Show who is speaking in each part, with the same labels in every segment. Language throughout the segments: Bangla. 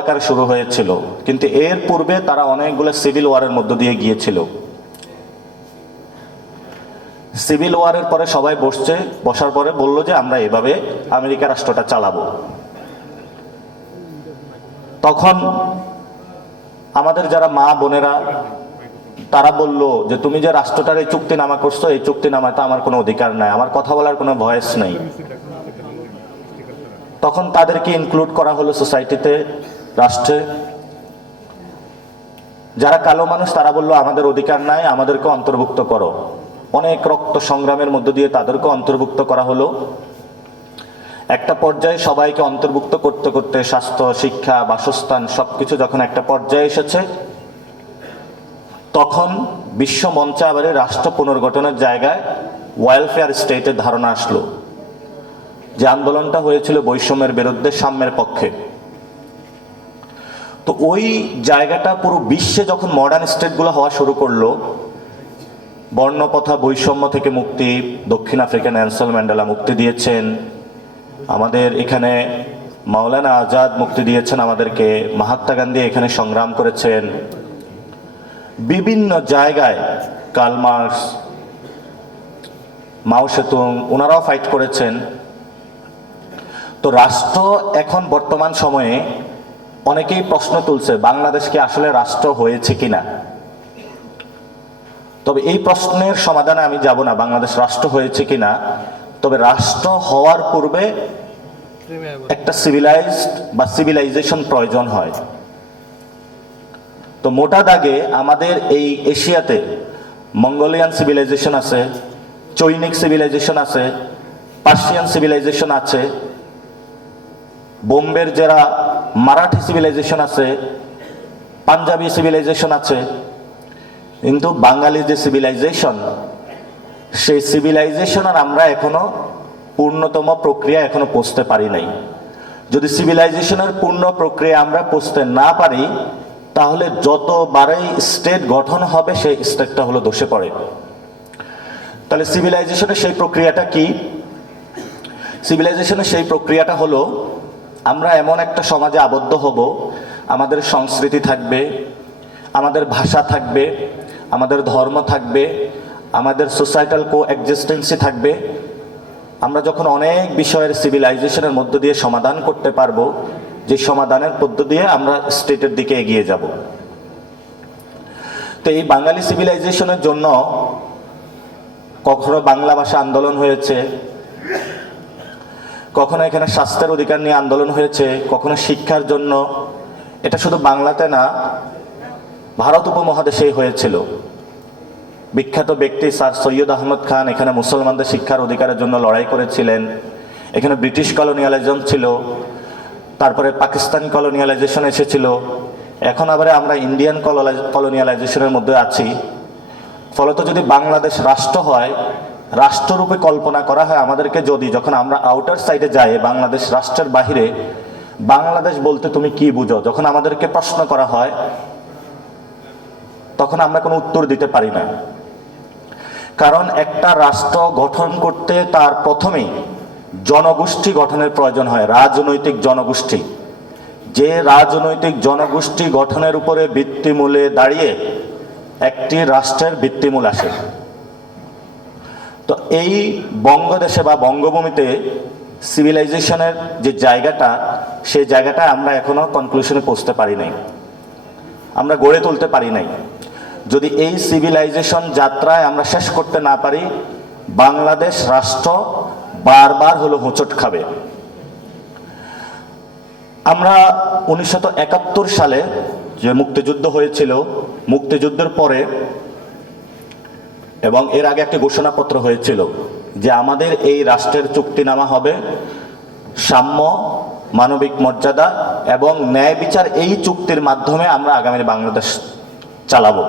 Speaker 1: আকার শুরু হয়েছিল, কিন্তু এর পূর্বে তারা অনেকগুলো সিভিল ওয়ারের মধ্য দিয়ে গিয়েছিল। সিভিল ওয়ারের পরে সবাই বসছে, বসার পরে বলল যে, আমরা এভাবে আমেরিকা রাষ্ট্রটা চালাবো। তখন আমাদের যারা মা বোনেরা, তারা বলল যে, তুমি যে রাষ্ট্রটার এই চুক্তি নামা করছ, এই চুক্তি নামায় তো আমার কোনো অধিকার নাই, আমার কথা বলার কোনো ভয়েস নেই। তখন তাদেরকে ইনক্লুড করা হলো সোসাইটিতে রাষ্ট্রে। যারা কালো মানুষ, তারা বলল, আমাদের অধিকার নাই, আমাদেরকে অন্তর্ভুক্ত করো। অনেক রক্ত সংগ্রামের মধ্য দিয়ে তাদেরকে অন্তর্ভুক্ত করা হলো। একটা পর্যায়ে সবাইকে অন্তর্ভুক্ত করতে করতে স্বাস্থ্য, শিক্ষা, বাসস্থান সবকিছু যখন একটা পর্যায়ে এসেছে, তখন বিশ্ব মঞ্চে আবার রাষ্ট্র পুনর্গঠনের জায়গায় ওয়েলফেয়ার স্টেটের ধারণা আসলো। যে আন্দোলনটা হয়েছিল বৈষম্যের বিরুদ্ধে সাম্যের পক্ষে। তো ওই জায়গাটা পুরো বিশ্বে যখন মডার্ন স্টেটগুলো হওয়া শুরু করল, বর্ণপথা, বৈষম্য থেকে মুক্তি, দক্ষিণ আফ্রিকা ন্যানসেল ম্যান্ডেলা মুক্তি দিয়েছেন, আমাদের এখানে মাওলানা আজাদ মুক্তি দিয়েছেন আমাদেরকে, মহাত্মা গান্ধী এখানে সংগ্রাম করেছেন। বিভিন্ন জায়গায় কালমার্স মাও সেতুং ওনারাও ফাইট করেছেন। তো রাষ্ট্র এখন বর্তমান সময়ে অনেকেই প্রশ্ন তুলছে, বাংলাদেশ কি আসলে রাষ্ট্র হয়েছে কিনা? তবে এই প্রশ্নের সমাধানে আমি যাব না, বাংলাদেশ রাষ্ট্র হয়েছে কিনা? তবে রাষ্ট্র হওয়ার পূর্বে একটা সিভিলাইজড বা সিভিলাইজেশন প্রয়োজন হয়। তো মোটা দাগে আমাদের এই এশিয়াতে মঙ্গোলিয়ান সিভিলাইজেশন আছে, চৈনিক সিভিলাইজেশন আছে, পার্সিয়ান সিভিলাইজেশন আছে, বোম্বের যারা মারাঠি সিভিলাইজেশন আছে, পাঞ্জাবি সিভিলাইজেশন আছে, কিন্তু বাঙালি যে সিভিলাইজেশন সেই সিভিলাইজেশন আর আমরা এখনও পূর্ণতম প্রক্রিয়া এখনও পৌঁছতে পারি নাই। যদি সিভিলাইজেশনের পূর্ণ প্রক্রিয়া আমরা পৌঁছতে না পারি, তাহলে যতবারই স্টেট গঠন হবে, সেই স্টেটটা হলো দোষে পড়ে। তাহলে সিভিলাইজেশনের সেই প্রক্রিয়াটা কি? সিভিলাইজেশনের সেই প্রক্রিয়াটা হলো আমরা এমন একটা সমাজে আবদ্ধ হব, আমাদের সংস্কৃতি থাকবে, আমাদের ভাষা থাকবে, আমাদের ধর্ম থাকবে, আমাদের সোসাইটাল কো এক্সিস্টেন্সি থাকবে। আমরা যখন অনেক বিষয়ের সিভিলাইজেশনের মধ্য দিয়ে সমাধান করতে পারব, যে সমাধানের পদ্ধ দিয়ে আমরা স্টেটের দিকে এগিয়ে যাব। তো এই বাঙালি সিভিলাইজেশনের জন্য কখনো বাংলা ভাষা আন্দোলন হয়েছে কখনো এখানে স্বাস্থ্যের অধিকার নিয়ে আন্দোলন হয়েছে, কখনো শিক্ষার জন্য। এটা শুধু বাংলাতে না, ভারত উপমহাদেশেই হয়েছিল। বিখ্যাত ব্যক্তি স্যার সৈয়দ আহমদ খান এখানে মুসলমানদের শিক্ষার অধিকারের জন্য লড়াই করেছিলেন। এখানে ব্রিটিশ কলোনিয়ালিজম ছিল, তারপরে পাকিস্তান কলোনিয়ালাইজেশন এসেছিল। এখন আবার আমরা ইন্ডিয়ান কলোনিয়ালাইজেশনের মধ্যে আছি। ফলত যদি বাংলাদেশ রাষ্ট্র হয় রাষ্ট্ররূপে কল্পনা করা হয় আমাদেরকে যদি যখন আমরা আউটার সাইডে যাই, বাংলাদেশ রাষ্ট্রের বাহিরে, বাংলাদেশ বলতে তুমি কি বুঝো? যখন আমাদেরকে প্রশ্ন করা হয়, তখন আমরা কোনো উত্তর দিতে পারি না। কারণ একটা রাষ্ট্র গঠন করতে তার প্রথমেই জনগোষ্ঠী গঠনের প্রয়োজন হয়, রাজনৈতিক জনগোষ্ঠী। যে রাজনৈতিক জনগোষ্ঠী গঠনের উপরে ভিত্তিমূলে দাঁড়িয়ে একটি রাষ্ট্রের ভিত্তিমূল আসে। এই বঙ্গদেশে বা বঙ্গভূমিতে সিভিলাইজেশনের যে জায়গাটা, সেই জায়গাটা আমরা এখনও কনক্লুশনে পৌঁছতে পারি নাই। আমরা গড়ে তুলতে পারি নাই। যদি এই সিভিলাইজেশন যাত্রায় আমরা শেষ করতে না পারি, বাংলাদেশ রাষ্ট্র বারবার হলো হোঁচট খাবে। আমরা উনিশশো একাত্তর সালে যে মুক্তিযুদ্ধ হয়েছিল, মুক্তিযুদ্ধের পরে এবং এর আগে একটি ঘোষণাপত্র হয়েছিল যে আমাদের এই রাষ্ট্রের চুক্তিনামা হবে সাম্য, মানবিক মর্যাদা এবং ন্যায় বিচার এই চুক্তির মাধ্যমে আমরা আগামী বাংলাদেশ চালাবো।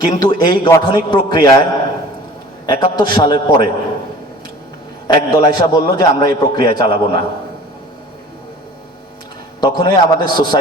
Speaker 1: কিন্তু এই গঠনিক প্রক্রিয়ায় একাত্তর সালের পরে একদল আইসা বলল যে আমরা এই প্রক্রিয়ায় চালাবো না। তখনই আমাদের সোসাইটি